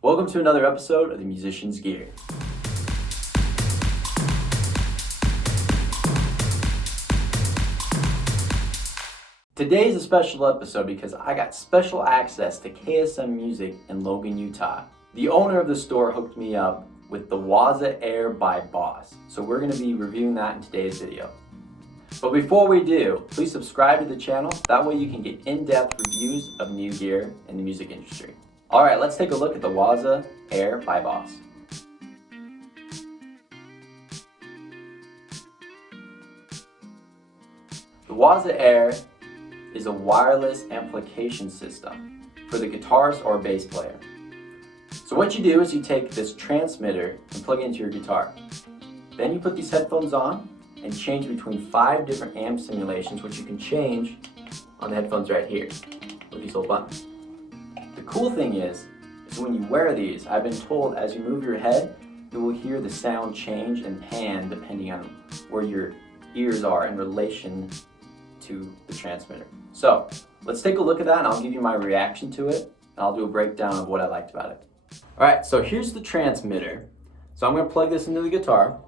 Welcome to another episode of The Musician's Gear. Today's a special episode because I got special access to KSM Music in Logan, Utah. The owner of the store hooked me up with the Waza-Air by Boss, so we're going to be reviewing that in today's video. But before we do, please subscribe to the channel, that way you can get in-depth reviews of new gear in the music industry. Alright, let's take a look at the Waza-Air by Boss. The Waza-Air is a wireless amplification system for the guitarist or bass player. So what you do is you take this transmitter and plug it into your guitar. Then you put these headphones on and change between 5 different amp simulations, which you can change on the headphones right here with these little buttons. The cool thing is when you wear these, I've been told as you move your head, you will hear the sound change and pan depending on where your ears are in relation to the transmitter. So let's take a look at that and I'll give you my reaction to it and I'll do a breakdown of what I liked about it. Alright, so here's the transmitter. So I'm going to plug this into the guitar.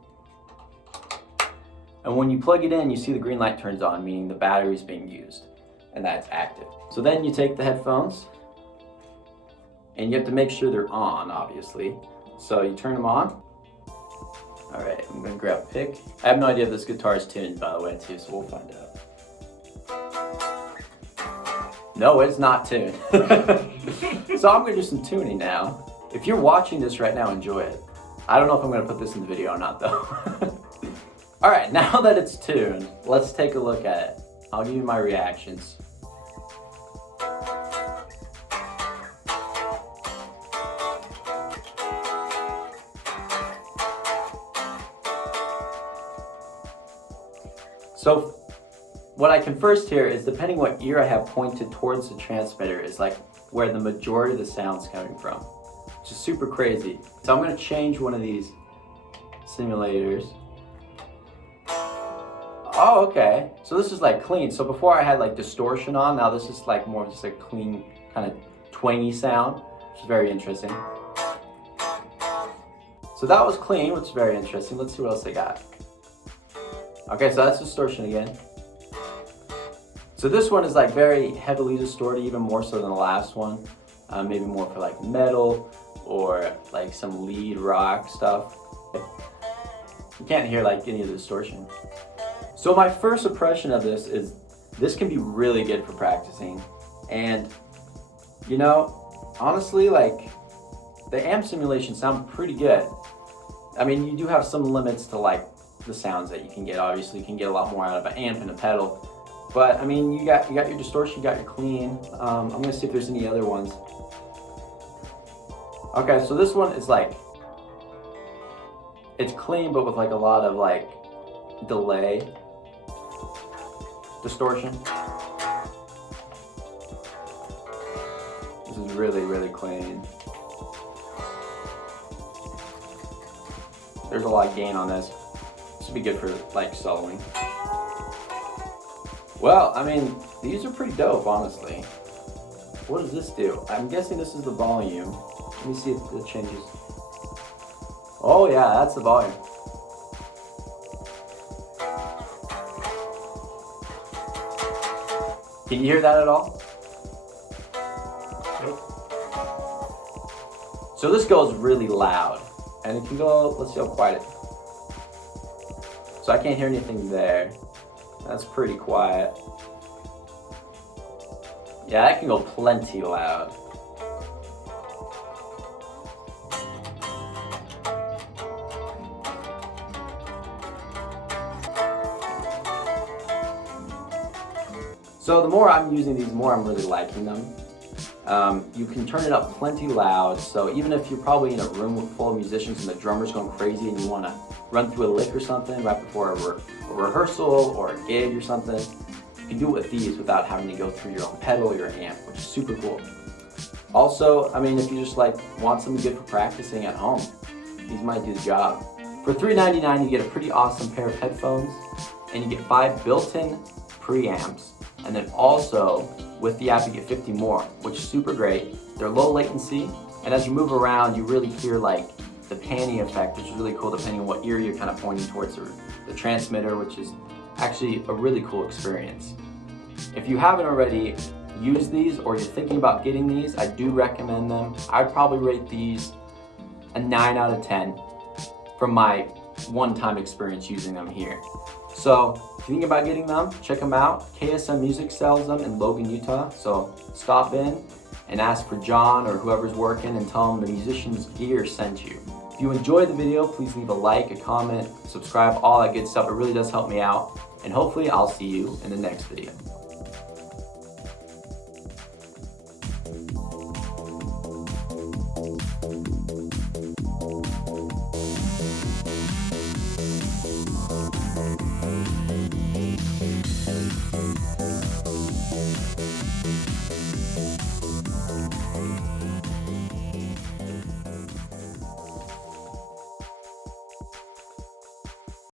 And when you plug it in, you see the green light turns on, meaning the battery is being used and that it's active. So then you take the headphones and you have to make sure they're on, obviously. So you turn them on. Alright, I'm going to grab a pick. I have no idea if this guitar is tuned, by the way, too, so we'll find out. No, it's not tuned. So I'm going to do some tuning now. If you're watching this right now, enjoy it. I don't know if I'm going to put this in the video or not, though. Alright, now that it's tuned, let's take a look at it. I'll give you my reactions. So what I can first hear is, depending what ear I have pointed towards the transmitter, is like where the majority of the sound's coming from, which is super crazy. So I'm going to change one of these simulators. Oh, okay. So this is like clean. So before I had like distortion on, now this is like more just a clean kind of twangy sound, which is very interesting. So that was clean, which is very interesting. Let's see what else I got. Okay, so that's distortion again. So this one is like very heavily distorted, even more so than the last one. Maybe more for like metal or like some lead rock stuff. You can't hear like any of the distortion. So my first impression of this is this can be really good for practicing. And you know, honestly, like the amp simulations sound pretty good. I mean, you do have some limits to like the sounds that you can get. Obviously you can get a lot more out of an amp and a pedal, but I mean, you got your distortion, you got your clean. I'm gonna see if there's any other ones. Okay, so this one is like, it's clean but with like a lot of like delay distortion. This is really clean. There's a lot of gain on this. This would be good for like soloing. Well, I mean, these are pretty dope, honestly. What does this do? I'm guessing this is the volume. Let me see if it changes. Oh yeah, that's the volume. Can you hear that at all? Nope. So this goes really loud. And it can go, let's see how quiet it. So I can't hear anything there. That's pretty quiet. Yeah, that can go plenty loud. So the more I'm using these, the more I'm really liking them. You can turn it up plenty loud, so even if you're probably in a room full of musicians and the drummer's going crazy and you want to run through a lick or something right before a rehearsal or a gig or something, you can do it with these without having to go through your own pedal or your amp, which is super cool. Also, I mean, if you just like want something good for practicing at home, these might do the job. For $3.99, you get a pretty awesome pair of headphones, and you get 5 built-in preamps, and then also with the app you get 50 more, which is super great. They're low latency, And as you move around, you really hear like the panning effect, which is really cool depending on what ear you're kind of pointing towards the transmitter, which is actually a really cool experience. If you haven't already used these or you're thinking about getting these, I do recommend them. I'd probably rate these a 9 out of 10 from my one-time experience using them here. So if you're thinking about getting them, check them out. KSM Music sells them in Logan, Utah. So stop in and ask for John or whoever's working and tell them the Musician's Gear sent you. If you enjoyed the video, please leave a like, a comment, subscribe, all that good stuff. It really does help me out. And hopefully I'll see you in the next video.